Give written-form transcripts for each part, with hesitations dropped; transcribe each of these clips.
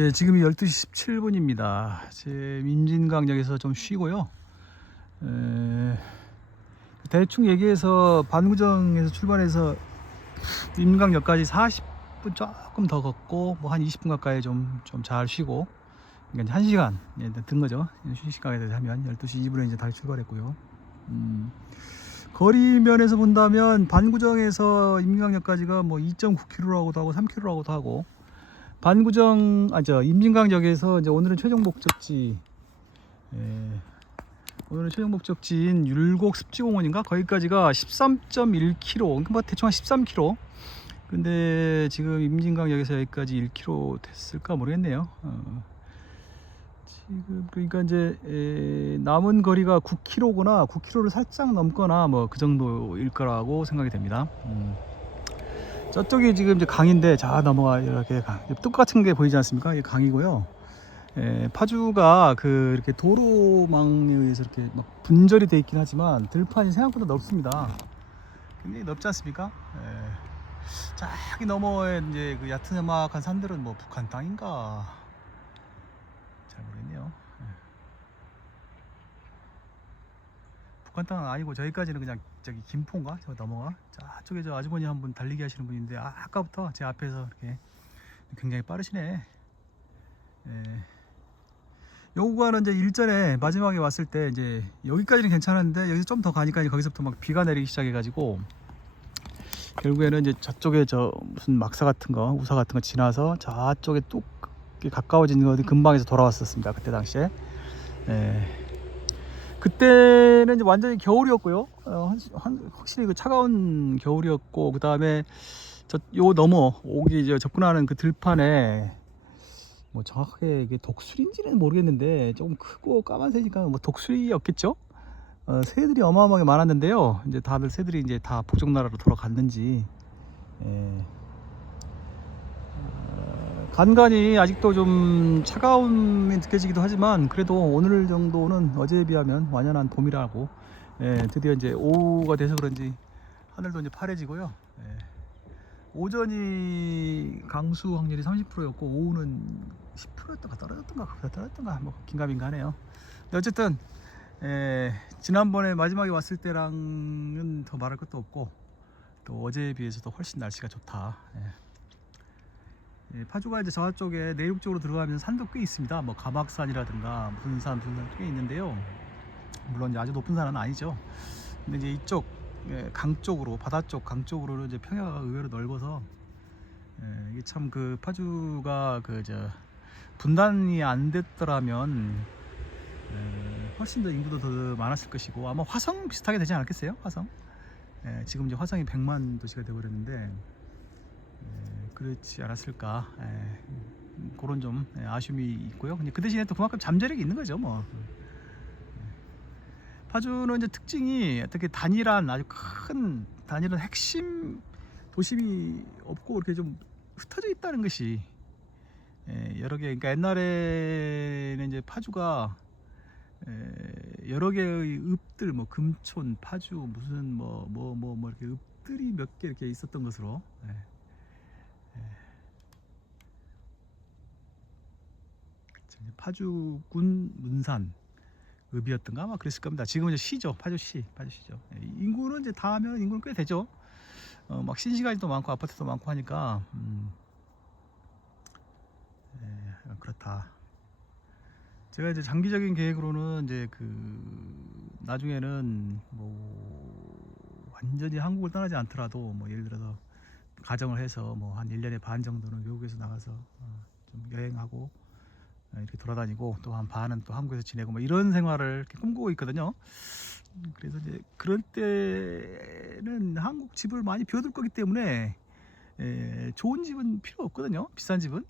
네, 지금이 12시 17분입니다. 제 임진강역에서 좀 쉬고요. 대충 얘기해서 반구정에서 출발해서 임강역까지 40분 조금 더 걷고 뭐 한 20분 가까이 좀 잘 쉬고, 그러니까 1시간 든 거죠. 휴식시간에 하면 12시 2분에 이제 다시 출발했고요. 거리 면에서 본다면 반구정에서 임진강역까지가 뭐 2.9km라고도 하고 3km라고도 하고, 임진강역에서 이제 오늘은 최종 목적지, 오늘은 최종 목적지인 율곡 습지공원인가, 거기까지가 13.1km, 그러니까 뭐 대충 한 13km. 근데 지금 임진강역에서 여기까지 1km 됐을까 모르겠네요. 지금 그러니까 이제 남은 거리가 9km거나 9km를 살짝 넘거나 뭐 그 정도일 거라고 생각이 됩니다. 저쪽이 지금 이제 강인데, 자 넘어가 이렇게 똑같은 게 보이지 않습니까? 이게 강이고요. 파주가 그 이렇게 도로망에 의해서 이렇게 막 분절이 돼 있긴 하지만 들판이 생각보다 넓습니다. 굉장히 넓지 않습니까? 저기 너머에 이제 그 얕은막한 산들은 뭐 북한 땅인가 잘 모르겠네요. 북한 땅은 아니고 저기까지는 그냥 저기 김포인가 저 넘어가 저쪽에 저 아주머니 한 분 달리기 하시는 분인데, 아까부터 제 앞에서 이렇게 굉장히 빠르시네. 요 구간은 이제 일전에 마지막에 왔을 때 이제 여기까지는 괜찮았는데, 여기서 좀 더 가니까 이제 거기서부터 막 비가 내리기 시작해가지고 결국에는 이제 저쪽에 저 무슨 막사 같은 거, 우사 같은 거 지나서 저쪽에 뚝 가까워지는 거 근방에서 돌아왔었습니다. 그때 당시에. 그때는 이제 완전히 겨울이었고요. 확실히 그 차가운 겨울이었고, 그 다음에 요 넘어 오기 이제 접근하는 그 들판에 뭐 정확하게 이게 독수리인지는 모르겠는데 조금 크고 까만새니까 뭐 독수리였겠죠. 새들이 어마어마하게 많았는데요. 이제 다들 새들이 이제 다 북쪽나라로 돌아갔는지, 간간이 아직도 좀 차가움이 느껴지기도 하지만, 그래도 오늘 정도는 어제에 비하면 완연한 봄이라고. 드디어 이제 오후가 돼서 그런지 하늘도 이제 파래지고요. 오전이 강수 확률이 30%였고 오후는 10%였던가 떨어졌던가 뭐 긴가민가하네요. 어쨌든 지난번에 마지막에 왔을 때랑은 더 말할 것도 없고, 또 어제에 비해서도 훨씬 날씨가 좋다. 파주가 이제 저쪽에 내륙 쪽으로 들어가면 산도 꽤 있습니다. 뭐 가막산이라든가 무슨 산 꽤 있는데요. 물론 이제 아주 높은 산은 아니죠. 근데 이제 이쪽 강 쪽으로, 바다 쪽 강 쪽으로는 이제 평야가 의외로 넓어서, 이게 참 그 파주가 그 저 분단이 안 됐더라면 훨씬 더 인구도 더 많았을 것이고, 아마 화성 비슷하게 되지 않았겠어요? 화성. 지금 이제 화성이 100만 도시가 되어버렸는데 그렇지 않았을까. 그런 좀 아쉬움이 있고요. 근데 그 대신에 또 그만큼 잠재력이 있는 거죠, 뭐. 파주는 이제 특징이 어떻게 단일한, 아주 큰 단일한 핵심 도심이 없고 이렇게 좀 흩어져 있다는 것이 여러 개. 그러니까 옛날에는 이제 파주가 여러 개의 읍들, 뭐 금촌, 파주, 무슨 뭐 이렇게 읍들이 몇 개 이렇게 있었던 것으로. 파주군 문산 읍이었던가 아마 그랬을 겁니다. 지금은 이제 시죠. 파주시죠. 인구는 이제 다 하면 인구는 꽤 되죠. 막 신시가지도 많고 아파트도 많고 하니까 그렇다. 제가 이제 장기적인 계획으로는 이제 그 나중에는 뭐 완전히 한국을 떠나지 않더라도, 뭐 예를 들어서 가정을 해서 뭐 한 1년에 반 정도는 외국에서 나가서 좀 여행하고 이렇게 돌아다니고, 또 한 반은 또 한국에서 지내고 뭐 이런 생활을 이렇게 꿈꾸고 있거든요. 그래서 이제 그럴 때는 한국 집을 많이 비워둘 거기 때문에 좋은 집은 필요 없거든요. 비싼 집은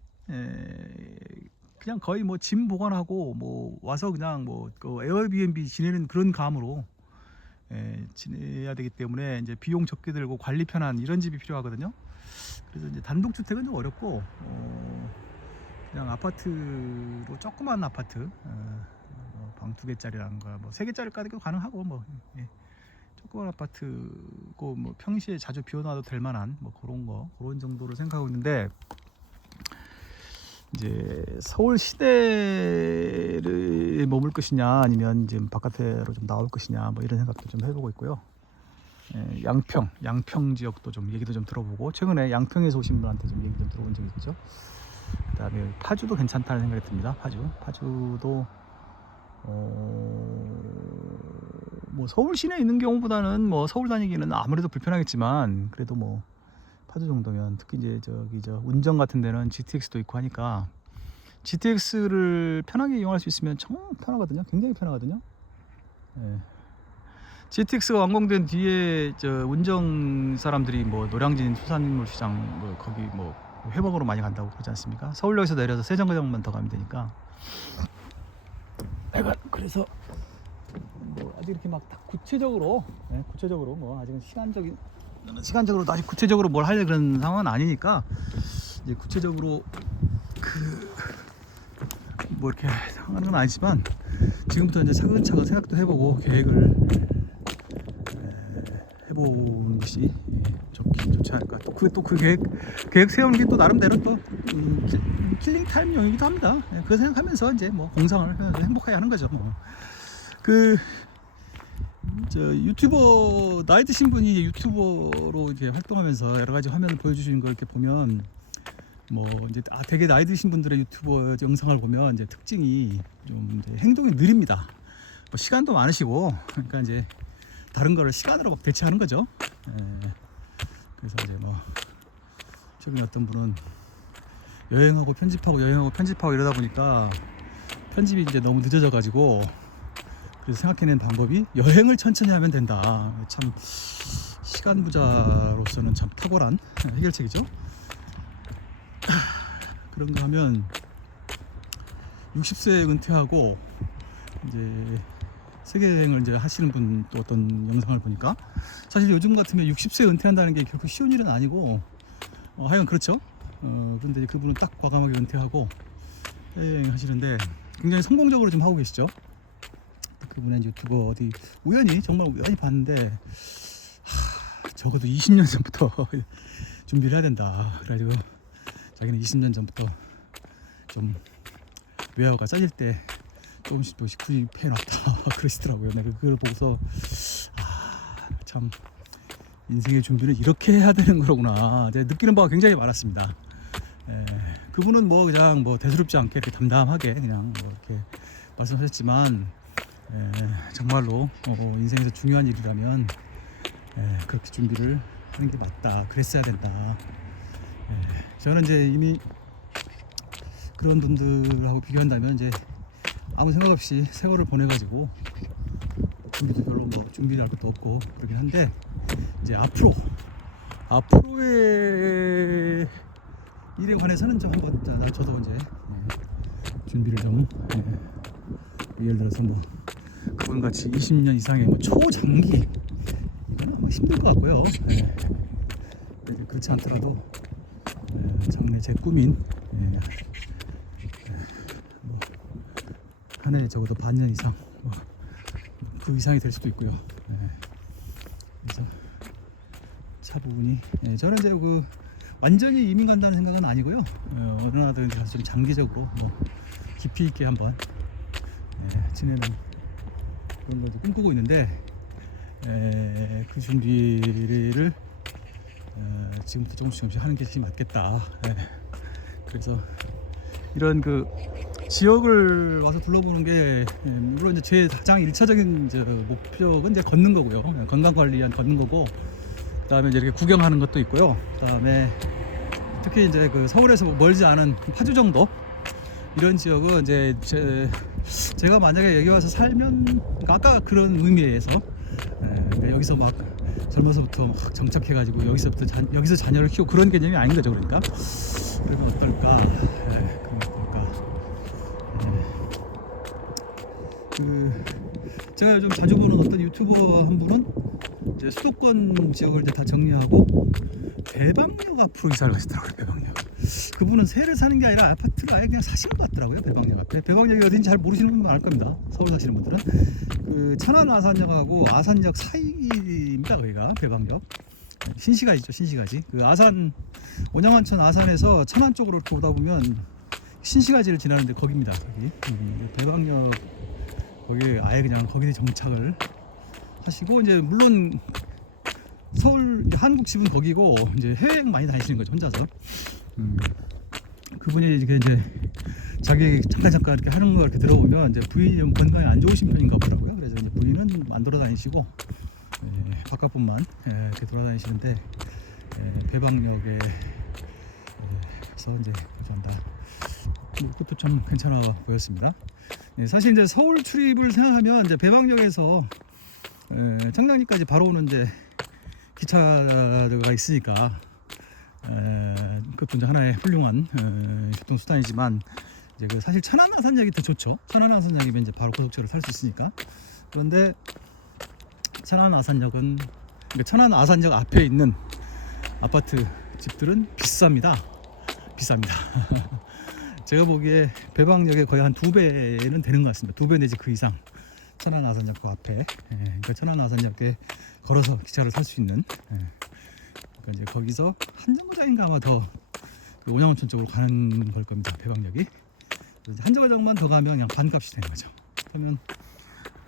그냥 거의 뭐 짐 보관하고 뭐 와서 그냥 뭐그 에어비앤비 지내는 그런 감으로 지내야 되기 때문에 이제 비용 적게 들고 관리 편한 이런 집이 필요하거든요. 그래서 이제 단독주택은 좀 어렵고, 그냥 아파트로, 조그만 아파트, 방 2개짜리라는가 뭐 3개짜리까지도 가능하고, 뭐 조그만 아파트고 뭐 평시에 자주 비워놔도 될 만한 뭐 그런 정도로 생각하고 있는데, 이제 서울 시내를 머물 것이냐 아니면 이제 바깥으로 좀 나올 것이냐 뭐 이런 생각도 좀 해보고 있고요. 양평 지역도 좀 얘기도 좀 들어보고, 최근에 양평에서 오신 분한테 좀 얘기 좀 들어본 적이 있죠. 그다음에 파주도 괜찮다는 생각이 듭니다. 파주도 뭐 서울 시내에 있는 경우보다는 뭐 서울 다니기는 아무래도 불편하겠지만, 그래도 뭐 파주 정도면, 특히 이제 저 운정 같은 데는 GTX도 있고 하니까 GTX를 편하게 이용할 수 있으면 정말 편하거든요. 굉장히 편하거든요. 예. GTX가 완공된 뒤에 저 운정 사람들이 뭐 노량진 수산물 시장 뭐 거기 뭐 회복으로 많이 간다고 그러지 않습니까? 서울역에서 내려서 세정거장만 더 가면 되니까. 그래서 뭐 아직 이렇게 막 구체적으로 뭐 아직은 시간적으로도 아직 구체적으로 뭘 하려 그런 상황은 아니니까, 이제 구체적으로 뭐 이렇게 하는 건 아니지만 지금부터 이제 차근차근 생각도 해보고 계획을 해보는 것이 좋지 않을까. 또 그 계획 세우는 게 또 나름대로 또 킬링 타임용이기도 합니다. 그 생각하면서 이제 뭐 공상을 하면서 행복하게 하는 거죠. 뭐. 저 유튜버 나이 드신 분이 이제 유튜버로 이렇게 활동하면서 여러 가지 화면을 보여주시는 걸 이렇게 보면, 뭐 이제 되게 나이 드신 분들의 유튜버 영상을 보면 이제 특징이 좀 이제 행동이 느립니다. 뭐 시간도 많으시고, 그러니까 이제 다른 거를 시간으로 막 대체하는 거죠. 그래서 이제 뭐 최근에 어떤 분은 여행하고 편집하고 이러다 보니까 편집이 이제 너무 늦어져 가지고, 그래서 생각해낸 방법이 여행을 천천히 하면 된다. 참 시간 부자로서는 참 탁월한 해결책이죠. 그런가 하면 60세에 은퇴하고 이제 세계 여행을 이제 하시는 분 또 어떤 영상을 보니까, 사실 요즘 같으면 60세에 은퇴한다는 게 결코 쉬운 일은 아니고, 하여간 그렇죠. 근데 그분은 딱 과감하게 은퇴하고 여행 하시는데 굉장히 성공적으로 좀 하고 계시죠. 그분의 유튜버 어디 정말 우연히 봤는데, 적어도 20년 전부터 준비를 해야 된다. 그래가지고 자기는 20년 전부터 좀 외화가 짜질 때 조금씩 구입해 놨다 그러시더라고요. 내가 그걸 보고서 참 인생의 준비는 이렇게 해야 되는 거구나 느끼는 바가 굉장히 많았습니다. 그분은 뭐 그냥 뭐 대수롭지 않게 이렇게 담담하게 그냥 뭐 이렇게 말씀하셨지만, 정말로 인생에서 중요한 일이라면 그렇게 준비를 하는 게 맞다, 그랬어야 된다. 저는 이제 이미 그런 분들하고 비교한다면 이제 아무 생각 없이 세월을 보내가지고 준비도 별로 뭐 준비할 것도 없고 그러긴 한데, 이제 앞으로의 일에 관해서는 좀 한번 저도 이제 준비를 좀 예를 들어서 뭐 그분같이 20년 이상의 뭐 초장기, 이거는 아마 힘들 것 같고요. 그렇지 않더라도 장래 제 꿈인 뭐 한 해에 적어도 반년 이상, 뭐 그 이상이 될 수도 있고요. 그래서 차분히, 저는 이제 완전히 이민 간다는 생각은 아니고요. 어느 나라든 가서 좀 장기적으로 뭐 깊이 있게 한번 지내는 그런 것도 꿈꾸고 있는데, 그 준비를 지금부터 조금씩 하는 게 맞겠다. 그래서 이런 지역을 와서 둘러보는 게 물론 이제 제 가장 1차적인 목표는 이제 걷는 거고요. 건강 관리 위한 걷는 거고, 그다음에 이제 이렇게 구경하는 것도 있고요. 그다음에 특히 이제 서울에서 멀지 않은 파주 정도 이런 지역은 이제 제가 만약에 여기 와서 살면, 그러니까 아까 그런 의미에서 그러니까 여기서 막 젊어서부터 막 정착해가지고 여기서 자녀를 키우고 그런 개념이 아닌 거죠. 그러니까 그러면 어떨까? 제가 요즘 자주 보는 어떤 유튜버 한 분은 이제 수도권 지역을 이제 다 정리하고 배방역 앞으로 이사를 가시더라고요. 배방역. 그분은 세를 사는 게 아니라 아파트를 아예 그냥 사신 것 같더라고요. 배방역 앞에. 배방역이 어딘지 잘 모르시는 분은 많을 겁니다. 서울 사시는 분들은 천안 아산역하고 아산역 사이입니다. 거기가 배방역. 신시가지죠. 신시가지. 아산 온양완천 아산에서 천안 쪽으로 이렇게 오다 보면 신시가지를 지나는데 거기입니다. 거기 대방역 거기 아예 그냥 거기에 정착을 하시고 이제 물론 서울 한국 집은 거기고 이제 해외여행 많이 다니시는 거죠 혼자서. 그분이 이제 자기 잠깐 이렇게 하는 거 이렇게 들어보면 이제 부인이 좀 건강이 안 좋으신 편인가 보더라고요. 그래서 이제 부인은 안 돌아다니시고 바깥분만 이렇게 돌아다니시는데 대방역에서 이제 전다. 그것도 참 괜찮아 보였습니다. 사실 이제 서울 출입을 생각하면 이제 배방역에서 청량리까지 바로 오는 이제 기차가 있으니까 그것도 이제 하나의 훌륭한 교통수단이지만 이제 그 사실 천안아산역이 더 좋죠. 천안아산역이면 이제 바로 고속철을 탈 수 있으니까. 그런데 천안아산역은 천안아산역 앞에 있는 아파트 집들은 비쌉니다. 제가 보기에 배방역에 거의 한 2배는 되는 것 같습니다. 2배 내지 그 이상. 천안아산역 그 앞에 그러니까 천안아산역에 걸어서 기차를 탈 수 있는 그러니까 이제 거기서 한정거장인가 아마 더 그 온양온천 쪽으로 가는 걸 겁니다. 배방역이 한정거장만 더 가면 그냥 반값이 되는 거죠. 그러면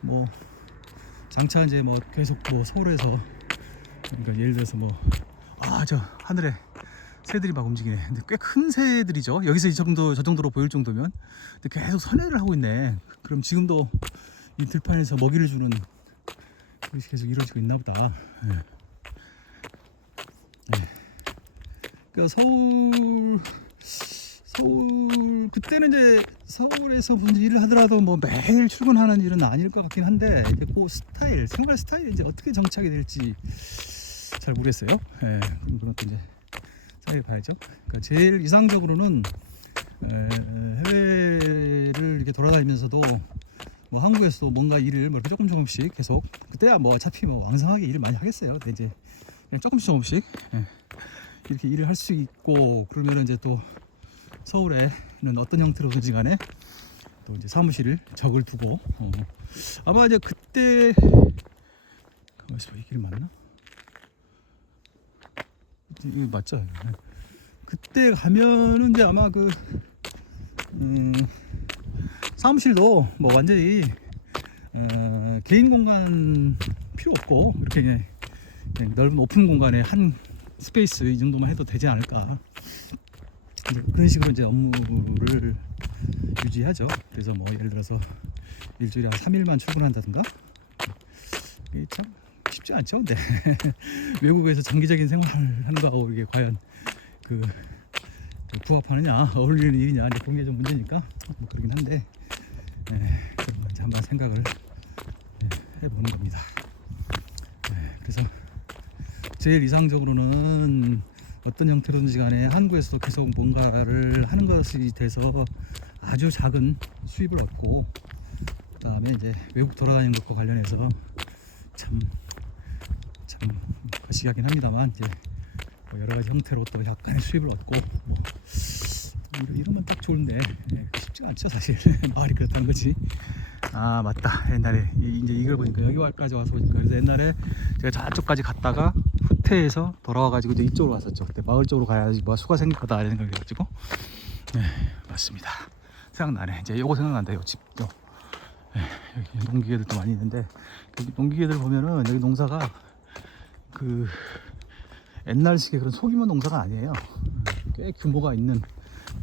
뭐 장차 이제 뭐 계속 뭐 서울에서 그러니까 예를 들어서 뭐 저 하늘에 새들이 막 움직이네. 근데 꽤 큰 새들이죠. 여기서 이 정도 저 정도로 보일 정도면 근데 계속 선회를 하고 있네. 그럼 지금도 이 들판에서 먹이를 주는 그것이 계속 이루어지고 있나 보다. 그러니까 서울 그때는 이제 서울에서 무슨 일을 하더라도 뭐 매일 출근하는 일은 아닐 것 같긴 한데 이제 그 스타일 생활 스타일이 이제 어떻게 정착이 될지 잘 모르겠어요. 그런 것도 이제 살펴봐야죠. 그러니까 제일 이상적으로는 해외를 이렇게 돌아다니면서도 뭐 한국에서도 뭔가 일을 뭐 조금씩 계속 그때야 뭐 어차피 뭐 왕성하게 일을 많이 하겠어요. 근데 이제 조금씩 이렇게 일을 할 수 있고 그러면 이제 또 서울에는 어떤 형태로든지 간에 또 이제 사무실을 적을 두고 아마 이제 그때 가만있어 이 길 맞나? 이게 맞죠? 그때 가면은 이제 아마 그 사무실도 뭐 완전히 개인 공간 필요 없고 이렇게 그냥 넓은 오픈 공간에 한 스페이스 이 정도만 해도 되지 않을까. 그런 식으로 이제 업무를 유지하죠. 그래서 뭐 예를 들어서 일주일에 한 3일만 출근한다든가 이게 참 쉽지 않죠. 근데 외국에서 장기적인 생활을 하는 거하고 이게 과연 그 부합하느냐 어울리는 일이냐 이제 공개적 문제니까 뭐 그러긴 한데 이제 한번 생각을 해보는 겁니다. 그래서 제일 이상적으로는 어떤 형태로든지 간에 한국에서도 계속 뭔가를 하는 것이 돼서 아주 작은 수입을 얻고 그 다음에 이제 외국 돌아다니는 것과 관련해서 참 거시기하긴 합니다만 이제 뭐 여러 가지 형태로 또 약간의 수입을 얻고 이러면 딱 좋은데 쉽지 않죠 사실. 말이 그렇다는 거지. 아 맞다. 옛날에 이제 이걸 보니까 여기까지 와서 보니까 그래서 옛날에 제가 저쪽까지 갔다가 후퇴해서 돌아와가지고 이제 이쪽으로 왔었죠. 그때 마을 쪽으로 가야지 뭐 수가 생길 거다 이런 생각이 가지고 맞습니다. 생각나네. 이제 요거 생각난다. 요 집도 여기 농기계들도 많이 있는데 그 농기계들 보면은 여기 농사가 그 옛날식의 그런 소규모 농사가 아니에요. 꽤 규모가 있는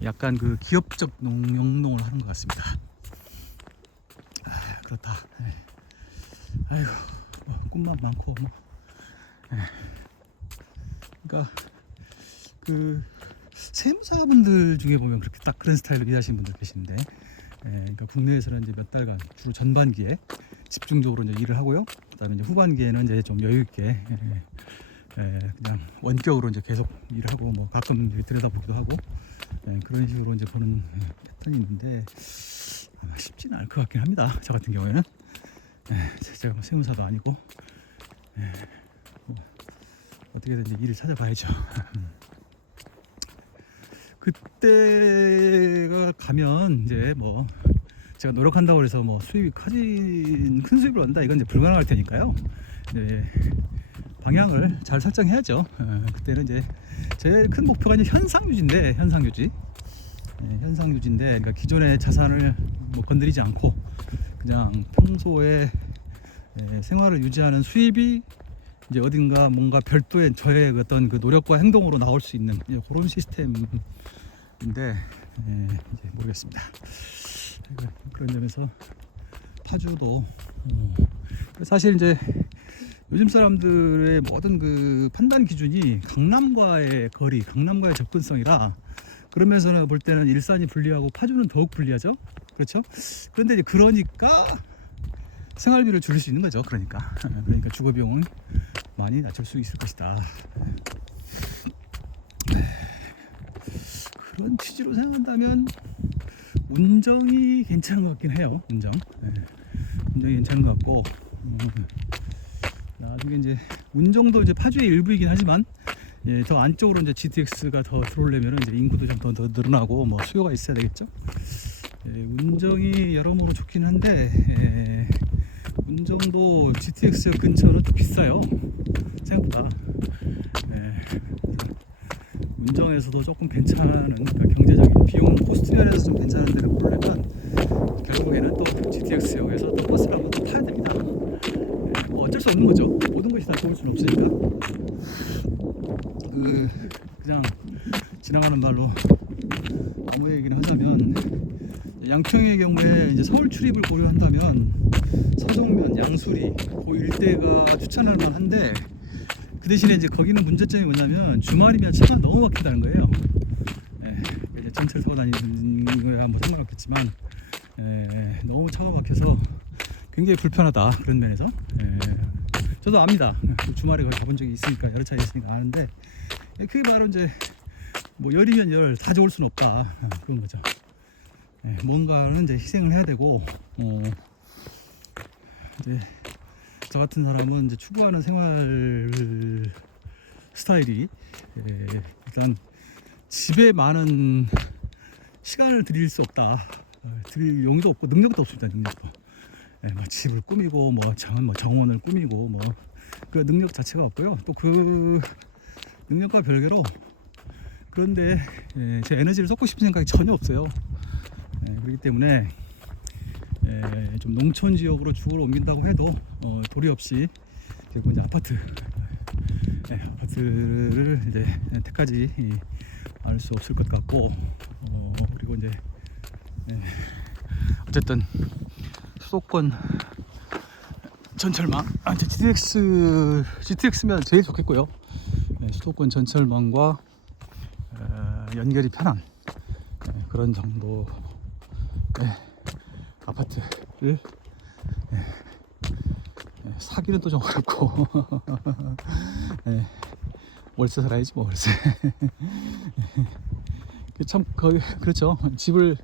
약간 그 기업적 영농을 하는 것 같습니다. 그렇다. 아이고 꿈만 많고 뭐. 그러니까 그 세무사분들 중에 보면 그렇게 딱 그런 스타일로 일하시는 분들 계시는데 그러니까 국내에서는 이제 몇 달간 주로 전반기에 집중적으로 이제 일을 하고요. 그다음에 이제 후반기에는 이제 좀 여유 있게 그냥 원격으로 이제 계속 일을 하고 뭐 가끔 들여다보기도 하고 그런 식으로 이제 보는 패턴이 있는데 쉽지는 않을 것 같긴 합니다. 저 같은 경우에는 제가 뭐 세무사도 아니고 뭐 어떻게든 이제 일을 찾아봐야죠. 그때가 가면 이제 뭐 제가 노력한다고 해서 뭐 수입이 큰 수입을 얻는다 이건 이제 불가능할 테니까요. 방향을 잘 설정해야죠. 그때는 이제 제일 큰 목표가 이제 현상 유지인데 현상 유지. 현상 유지인데, 그러니까 기존의 자산을 뭐 건드리지 않고 그냥 평소에 생활을 유지하는 수입이 이제 어딘가 뭔가 별도의 저의 어떤 그 노력과 행동으로 나올 수 있는 그런 시스템인데, 이제 모르겠습니다. 그런 점에서 파주도 사실 이제 요즘 사람들의 모든 그 판단 기준이 강남과의 거리, 강남과의 접근성이라, 그러면서는 볼 때는 일산이 불리하고 파주는 더욱 불리하죠. 그렇죠? 그런데 이제 그러니까 생활비를 줄일 수 있는 거죠. 그러니까 주거 비용은 많이 낮출 수 있을 것이다. 그런 취지로 생각한다면 운정이 괜찮은 것 같긴 해요. 운정이 괜찮은 것 같고, 나중에 이제 운정도 이제 파주의 일부이긴 하지만, 더 안쪽으로 이제 GTX가 더 들어오려면 이제 인구도 좀 더 늘어나고 뭐 수요가 있어야 되겠죠. 운정이 여러모로 좋긴 한데, 운정도 GTX 근처는 또 비싸요. 생각보다. 운정에서도 조금 괜찮은, 그러니까 경제적인 비용 코스트 면에서 좀 괜찮은 데를 고르려면 결국에는 또 GTX역에서 또 버스를 한번 또 타야 됩니다. 뭐 어쩔 수 없는 거죠. 모든 것이 다 좋을 수는 없으니까. 그냥 지나가는 말로 아무 얘기를 하자면, 양평의 경우에 이제 서울 출입을 고려한다면 서정면, 양수리 그 일대가 추천할 만한데, 그 대신에 이제 거기는 문제점이 뭐냐면 주말이면 차가 너무 막힌다는 거예요. 이제 전철 타고 다니는 거야 뭐 상관없겠지만, 너무 차가 막혀서 굉장히 불편하다, 그런 면에서. 저도 압니다. 주말에 거기 가본 적이 있으니까, 여러 차례 있으니까 아는데, 그게 바로 이제 뭐 열이면 열 다 좋을 수는 없다, 그런 거죠. 뭔가는 이제 희생을 해야 되고, 이제 저 같은 사람은 이제 추구하는 생활 스타일이, 일단 집에 많은 시간을 들일 수 없다, 들일 용의도 없고 능력도 없습니다. 능력도. 뭐 집을 꾸미고 뭐 정원을 꾸미고 뭐 그 능력 자체가 없고요. 또 그 능력과 별개로, 그런데 제 에너지를 쏟고 싶은 생각이 전혀 없어요. 그렇기 때문에 좀 농촌 지역으로 주거를 옮긴다고 해도 도리 없이 그리고 이제 아파트를 이제 택하지 않을 수 없을 것 같고, 그리고 이제 어쨌든 수도권 전철망, GTX면 제일 좋겠고요. 수도권 전철망과 연결이 편한 그런 정도의 아파트를 사기는 또 좀 어렵고 월세 살아야지 뭐, 월세. 참 그렇죠. 집을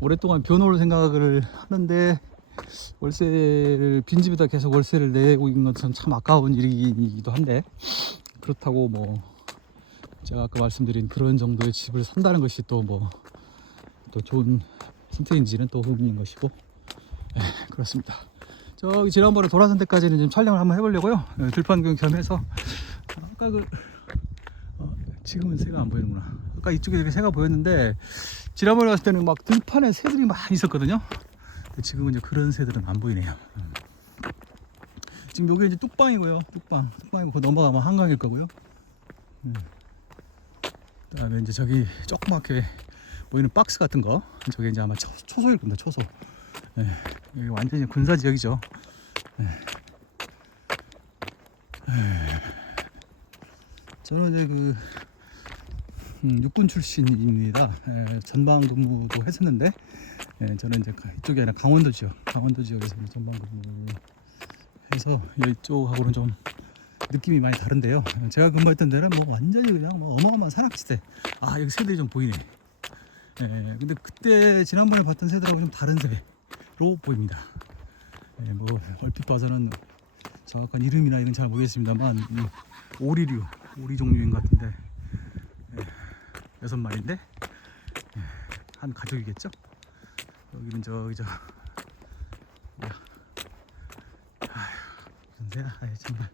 오랫동안 벼놓을 생각을 하는데 월세를, 빈집에다 계속 월세를 내고 있는 것은 참 아까운 일이기도 한데, 그렇다고 뭐 제가 아까 말씀드린 그런 정도의 집을 산다는 것이 또 뭐 또 좋은 선택인지는 또 의문인 것이고, 그렇습니다. 저기 지난번에 도라산 데까지는 좀 촬영을 한번 해보려고요. 들판 구경 겸해서. 아까 지금은 새가 안 보이는구나. 아까 이쪽에 이렇게 새가 보였는데, 지난번에 갔을 때는 막 들판에 새들이 많이 있었거든요. 지금은 이제 그런 새들은 안 보이네요. 지금 여기 이제 뚝방이고요. 뚝방이고 넘어가면 한강일 거고요. 그다음에 이제 저기 조그맣게 보이는 박스 같은 거, 저게 이제 아마 초소일 겁니다. 초소. 여기 완전히 군사 지역이죠. 저는 이제 육군 출신입니다. 전방 근무도 했었는데, 저는 이제 이쪽이 아니라 강원도 지역에서 전방 근무해서 이쪽하고는 좀 느낌이 많이 다른데요. 제가 근무했던 데는 뭐 완전히 그냥 뭐 어마어마한 산악지대. 여기 새들이 좀 보이네. 근데 그때 지난번에 봤던 새들하고 좀 다른 새로 보입니다. 뭐 얼핏 봐서는 정확한 이름이나 이런 잘 모르겠습니다만, 오리 종류인 것 같은데, 6마리인데 한 가족이겠죠. 여기는 저기 무슨 새야, 정말.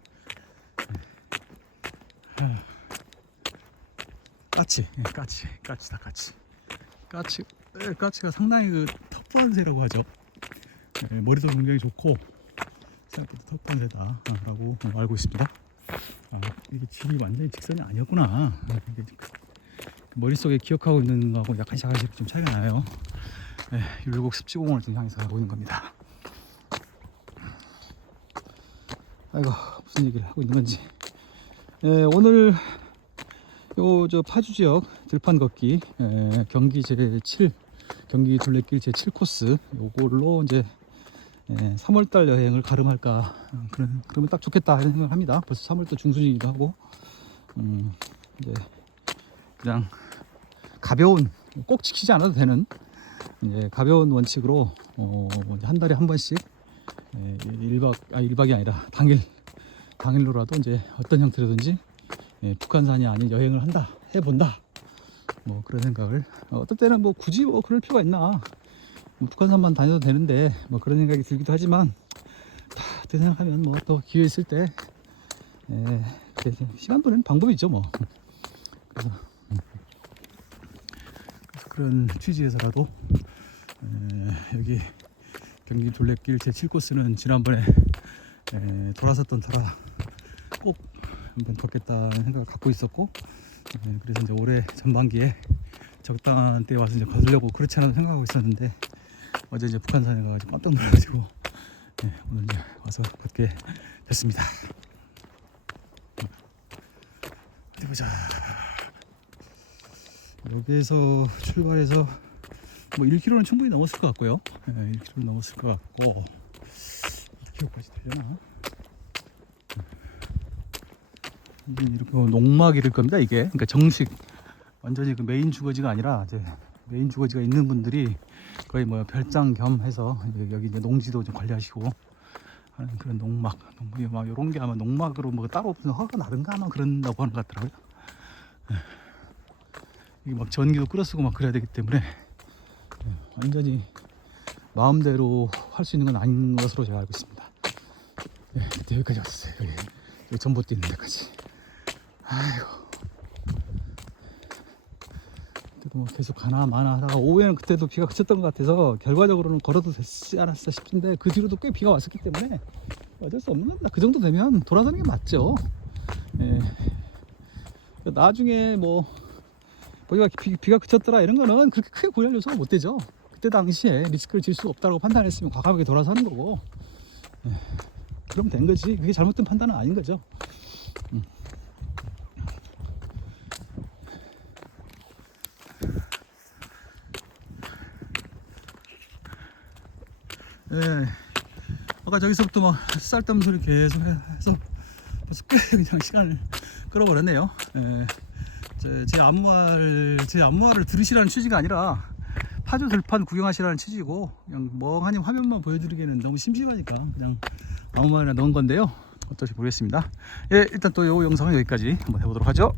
까치다, 까치. 까치가 상당히 그 터프한 새라고 하죠. 머리도 굉장히 좋고 생각보다 터프한 새다라고 알고 있습니다. 이게 질이 완전히 직선이 아니었구나. 이게 머릿속에 기억하고 있는 거하고 약간씩 좀 차이가 나요. 율곡 습지공원을 좀 향해서 가고 있는 겁니다. 아이고, 무슨 얘기를 하고 있는 건지. 오늘 저 파주 지역 들판 걷기 경기 제7 경기 둘레길 제7코스 요걸로 이제 3월달 여행을 가름할까, 그러면 딱 좋겠다 이런 생각을 합니다. 벌써 3월도 중순이기도 하고 이제 그냥 가벼운, 꼭 지키지 않아도 되는 이제 가벼운 원칙으로 한 달에 한 번씩 1박이 아니라 당일로라도 이제 어떤 형태로든지 북한산이 아닌 여행을 해본다. 뭐 그런 생각을, 어떨 때는 뭐 굳이 뭐 그럴 필요가 있나, 북한산만 다녀도 되는데 뭐 그런 생각이 들기도 하지만, 어떻게 생각하면 뭐 또 기회 있을 때 시간 보내는 방법이죠 뭐. 그래서 그런 취지에서라도 여기 경기 둘레길 제7코스는 지난번에 돌아섰던 터라 꼭 한번 걷겠다는 생각을 갖고 있었고, 그래서 이제 올해 전반기에 적당한 때에 와서 이제 걷으려고 그렇지 않아도 생각하고 있었는데, 어제 이제 북한산에 가가지고 깜짝 놀라가지고 오늘 이제 와서 걷게 됐습니다. 어디 보자. 여기에서 출발해서 뭐 1km는 충분히 넘었을 것 같고요. 1km 넘었을 것 같고, 어떻게 여기까지 되려나? 이렇게 농막일 겁니다. 이게 그러니까 정식 완전히 그 메인 주거지가 아니라, 이제 메인 주거지가 있는 분들이 거의 뭐 별장 겸 해서 여기 이제 농지도 좀 관리하시고 하는 그런 농막 막 이런 게 아마 농막으로 뭐 따로 없는 허가 나든가 아마 그런다고 하는 것 같더라고요. 이게 막 전기도 끌어쓰고 막 그래야 되기 때문에 완전히 마음대로 할 수 있는 건 아닌 것으로 제가 알고 있습니다. 그때 여기까지 왔어요. 여기 전봇대 있는 데까지. 아이고, 그때도 뭐 계속 가나 마나 하다가 오후에는 그때도 비가 그쳤던 것 같아서 결과적으로는 걸어도 됐지 않았을까 싶은데, 그 뒤로도 꽤 비가 왔었기 때문에 어쩔 수 없는 겁니다. 그 정도 되면 돌아가는 게 맞죠. 나중에 뭐 비가 그쳤더라 이런 거는 그렇게 크게 고려할 요소가 못 되죠. 그때 당시에 리스크를 질 수가 없다고 판단했으면 과감하게 돌아서 하는 거고, 그럼 된 거지. 그게 잘못된 판단은 아닌 거죠. 아까 저기서부터 막 쌀땀 소리 계속 해서 벌써 꽤 그냥 시간을 끌어버렸네요. 제 안무화를 들으시라는 취지가 아니라 파주 들판 구경하시라는 취지고, 그냥 멍하니 화면만 보여드리기에는 너무 심심하니까 그냥 아무 말이나 넣은 건데요. 어떨지 모르겠습니다. 일단 또 이 영상은 여기까지 한번 해보도록 하죠.